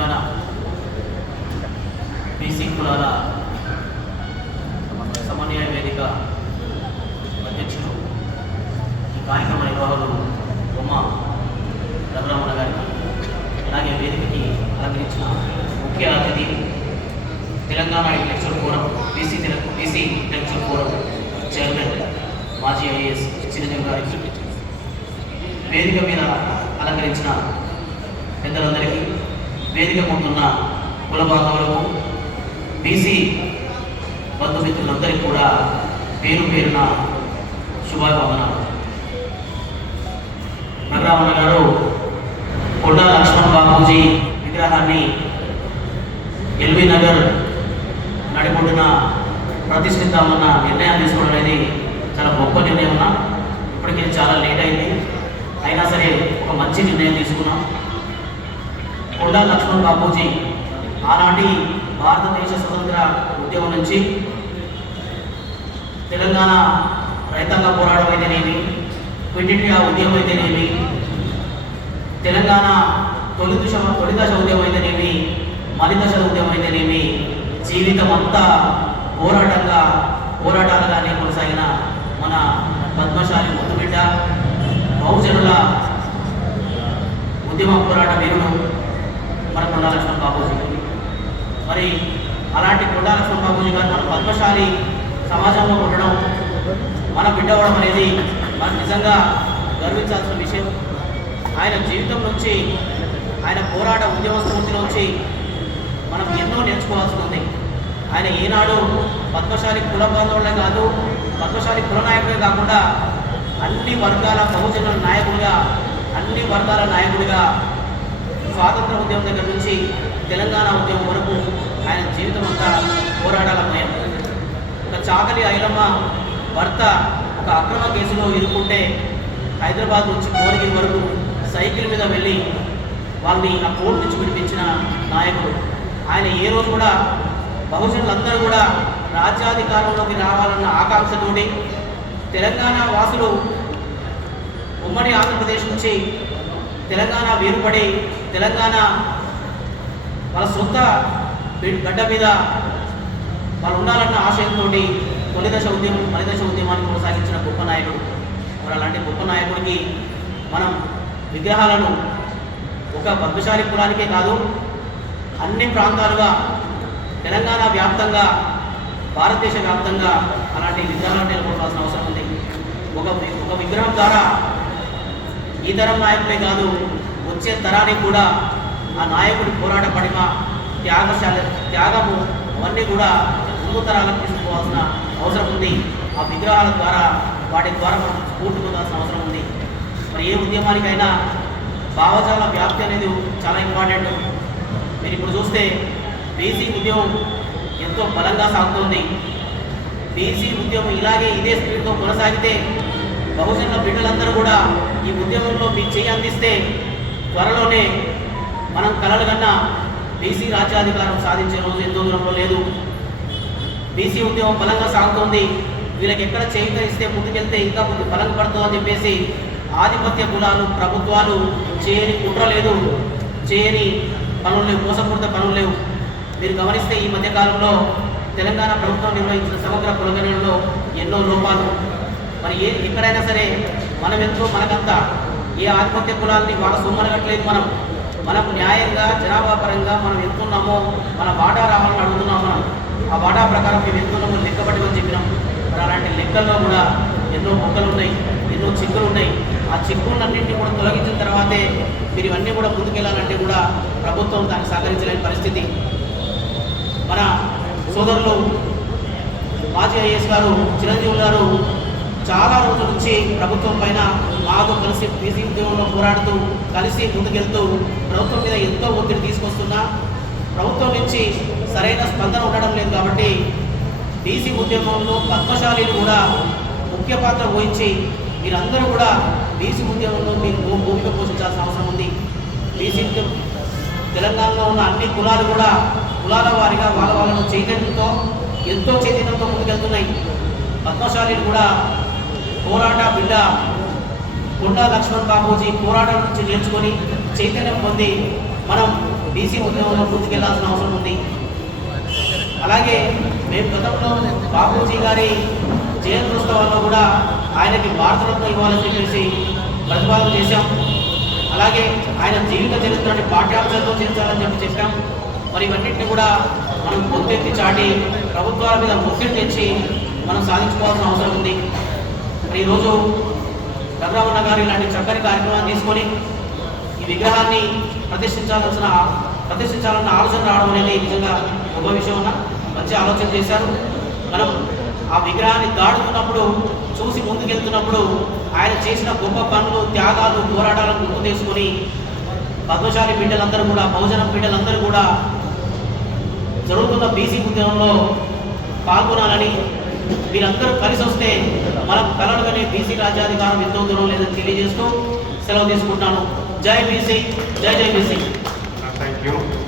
Telangana BC కులాల సమన్వయ వేదిక అధ్యక్షులు ఈ కార్యక్రమ నిర్వాహకులు బొమ్మ రఘురామణ గారికి అలాగే వేదికకి అలంకరించిన ముఖ్య అతిథి Telangana intellectual forum BC Telangana BC intellectual forum chairman మాజీ ఐఏఎస్ చిరంజీవి గారికి వేదిక మీద అలంకరించిన పెద్దలందరూ వేదిక ముందున్న కుల బాంధవులకు బీసీ బంధుమిత్రులందరికీ కూడా పేరు పేరున శుభాకామనాలు నగరామణ గారు కొండా లక్ష్మణ్ బాబూజీ విగ్రహాన్ని ఎల్బీ నగర్ నడిపొడ్డున ప్రతిష్ఠిద్దామన్న నిర్ణయం తీసుకోవడం అనేది చాలా గొప్ప నిర్ణయం అన్న ఇప్పటికీ చాలా లేట్ అయింది అయినా సరే ఒక మంచి నిర్ణయం తీసుకున్నాం కొండా లక్ష్మణ్ బాబూజీ ఆనాటి భారతదేశ స్వతంత్ర ఉద్యమం నుంచి తెలంగాణ రైతాంగ పోరాటం అయితేనేమి క్విట్ ఇండియా ఉద్యమం అయితేనేమి తెలంగాణ తొలి దశ తొలి దశ ఉద్యమం అయితేనేమి మలి దశ ఉద్యమం అయితేనేమి జీవితం అంతా పోరాటంగా పోరాటాలుగానే కొనసాగిన మన పద్మశాలి ముద్దుబిడ్డ బహుజనుల ఉద్యమ పోరాట వీరుడు మన కొండాలక్ష్మణ్ బాబూజీ మరి అలాంటి కొండాలక్ష్మణ్ బాబూజీ గారు మన పద్మశాలి సమాజంలో ఉండడం మన బిడ్డ అవడం అనేది మనం నిజంగా గర్వించాల్సిన విషయం. ఆయన జీవితం నుంచి ఆయన పోరాట ఉద్యమ స్ఫూర్తి నుంచి మనం ఎన్నో నేర్చుకోవాల్సి ఉంది ఆయన ఈనాడు పద్మశాలి కుల బాంధవులే కాదు పద్మశాలి కుల నాయకుడే కాకుండా అన్ని వర్గాల బహుజనుల నాయకుడిగా అన్ని వర్గాల నాయకుడిగా స్వాతంత్ర ఉద్యమం దగ్గర నుంచి తెలంగాణ ఉద్యమం వరకు ఆయన జీవితం అంతా పోరాటాల ఒక చాకలి ఐలమ్మ భర్త ఒక అక్రమ కేసులో ఇరుక్కుంటే హైదరాబాద్ నుంచి భువనగిరి వరకు సైకిల్ మీద వెళ్ళి వాళ్ళని ఆ కోర్టు నుంచి విడిపించిన నాయకుడు. ఆయన ఏ రోజు కూడా బహుజనులందరూ కూడా రాజ్యాధికారంలోకి రావాలన్న ఆకాంక్షతోటి తెలంగాణ వాసులు ఉమ్మడి ఆంధ్రప్రదేశ్ నుంచి తెలంగాణ వేరుపడి తెలంగాణ వాళ్ళ సొంత గడ్డ మీద వాళ్ళు ఉండాలన్న ఆశయంతో తొలిదశ ఉద్యమం మలిదశ ఉద్యమాన్ని కొనసాగించిన గొప్ప నాయకుడు. మరి అలాంటి గొప్ప నాయకుడికి మనం విగ్రహాలను ఒక పద్మశాలి కులానికే కాదు అన్ని ప్రాంతాలుగా తెలంగాణ వ్యాప్తంగా భారతదేశ వ్యాప్తంగా అలాంటి విగ్రహాలను నెలకొల్పాల్సిన అవసరం ఉంది. ఒక ఒక విగ్రహం ద్వారా ఈ తరం నాయకులే కాదు వచ్చే తరానికి కూడా ఆ నాయకుడి పోరాట పడిమ త్యాగశాల త్యాగము అవన్నీ కూడా ముందు తరాలకు తీసుకోవాల్సిన అవసరం ఉంది. ఆ విగ్రహాల ద్వారా వాటి ద్వారా మనం స్ఫూర్తి పొందాల్సిన అవసరం ఉంది. మరి ఏ ఉద్యమానికైనా భావజాల వ్యాప్తి అనేది చాలా ఇంపార్టెంట్. మీరు ఇప్పుడు చూస్తే బీసీ ఉద్యమం ఎంతో బలంగా సాగుతోంది. బీసీ ఉద్యమం ఇలాగే ఇదే స్పీడ్తో కొనసాగితే బహుజన బిడ్డలందరూ కూడా ఈ ఉద్యమంలో మీ చేయి అందిస్తే త్వరలోనే మనం కలలు కన్నా బీసీ రాజ్యాధికారం సాధించే రోజు ఎంతో దూరంలో లేదు. బీసీ ఉద్యమం బలంగా సాగుతోంది. వీళ్ళకి ఎక్కడ చేయిత ముందుకెళ్తే ఇంకా ముందు బలం పడుతుందని చెప్పేసి ఆధిపత్య కులాలు ప్రభుత్వాలు చేయని కుట్ర లేదు చేయని పనులు లేవు మోసపూరిత పనులు లేవు. మీరు గమనిస్తే ఈ మధ్యకాలంలో తెలంగాణ ప్రభుత్వం నిర్వహించిన సమగ్ర కులగణనలో ఎన్నో లోపాలు మరి ఏ ఎక్కడైనా సరే మనం ఎంతో మనకంతా ఏ ఆత్మహత్య కులాలని వాళ్ళ సొమ్మనగట్లేదు మనం. మనకు న్యాయంగా జనాభా పరంగా మనం ఎంతున్నామో మన వాటా రావాలని అడుగుతున్నాం మనం. ఆ వాటా ప్రకారం మేము ఎంతున్నామో లెక్క పట్టమని చెప్పినాం. మరి అలాంటి లెక్కల్లో కూడా ఎన్నో మొక్కలు ఉన్నాయి ఎన్నో చిక్కులు ఉన్నాయి ఆ చిక్కులన్నింటినీ కూడా తొలగించిన తర్వాతే మీరు ఇవన్నీ కూడా ముందుకెళ్ళాలంటే కూడా ప్రభుత్వం దాన్ని సహకరించలేని పరిస్థితి. మన సోదరులు మాజీ ఐఏఎస్ గారు చిరంజీవి గారు చాలా రోజుల నుంచి ప్రభుత్వం పైన మాతో కలిసి బీసీ ఉద్యమంలో పోరాడుతూ కలిసి ముందుకెళ్తూ ప్రభుత్వం మీద ఎంతో ఒత్తిడి తీసుకొస్తున్నా ప్రభుత్వం నుంచి సరైన స్పందన ఉండడం లేదు కాబట్టి బీసీ ఉద్యమంలో పద్మశాలీలు కూడా ముఖ్య పాత్ర వహించి మీరందరూ కూడా బీసీ ఉద్యమంలో మీరు భూమిక పోషించాల్సిన అవసరం ఉంది. బీసీ ఉద్యమం తెలంగాణలో ఉన్న అన్ని కులాలు కూడా కులాల వారిగా వాళ్ళ వాళ్ళను చైతన్యంతో ఎంతో చైతన్యంతో ముందుకెళ్తున్నాయి. పద్మశాలీలు కూడా పోరాట బిడ్డ కొండా లక్ష్మణ్ బాబూజీ పోరాటం నుంచి నేర్చుకొని చైతన్యం పొంది మనం బీసీ ఉద్యమంలో ముందుకెళ్ళాల్సిన అవసరం ఉంది. అలాగే మేము గతంలో బాబూజీ గారి జయంతి ఉత్సవాల్లో కూడా ఆయనకి భారతరత్న ఇవ్వాలని చెప్పేసి ప్రతిపాదన చేశాం. అలాగే ఆయన జీవిత చరిత్రని పాఠ్యాంశాలతో చేర్చాలని చెప్పి చెప్పాం. మరి ఇవన్నింటినీ కూడా మనం గొంతెత్తి చాటి ప్రభుత్వాల మీద ఒత్తిడి తెచ్చి మనం సాధించుకోవాల్సిన అవసరం ఉంది. ఈరోజు రఘురామన్న గారు ఇలాంటి చక్కని కార్యక్రమాన్ని తీసుకొని ఈ విగ్రహాన్ని ప్రతిష్ఠించాల్సిన ప్రతిష్ఠించాలన్న ఆలోచన రావడం అనేది నిజంగా గొప్ప విషయం మంచి ఆలోచన చేశారు. మనం ఆ విగ్రహాన్ని దాటుతున్నప్పుడు చూసి ముందుకెళ్తున్నప్పుడు ఆయన చేసిన గొప్ప పనులు త్యాగాలు పోరాటాలను గుర్తు తీసుకొని పద్మశాలి బిడ్డలందరూ కూడా బహుజన బిడ్డలందరూ కూడా జరుగుతున్న బీసీ ఉద్యమంలో పాల్గొనాలని మీరందరూ కలిసి వస్తే మనం కలలుగానే బీసీ రాజ్యాధికారం ఎంతో దూరం లేదని తెలియజేస్తూ సెలవు తీసుకుంటాను. జై బీసీ జై జై బీసీ. Thank you.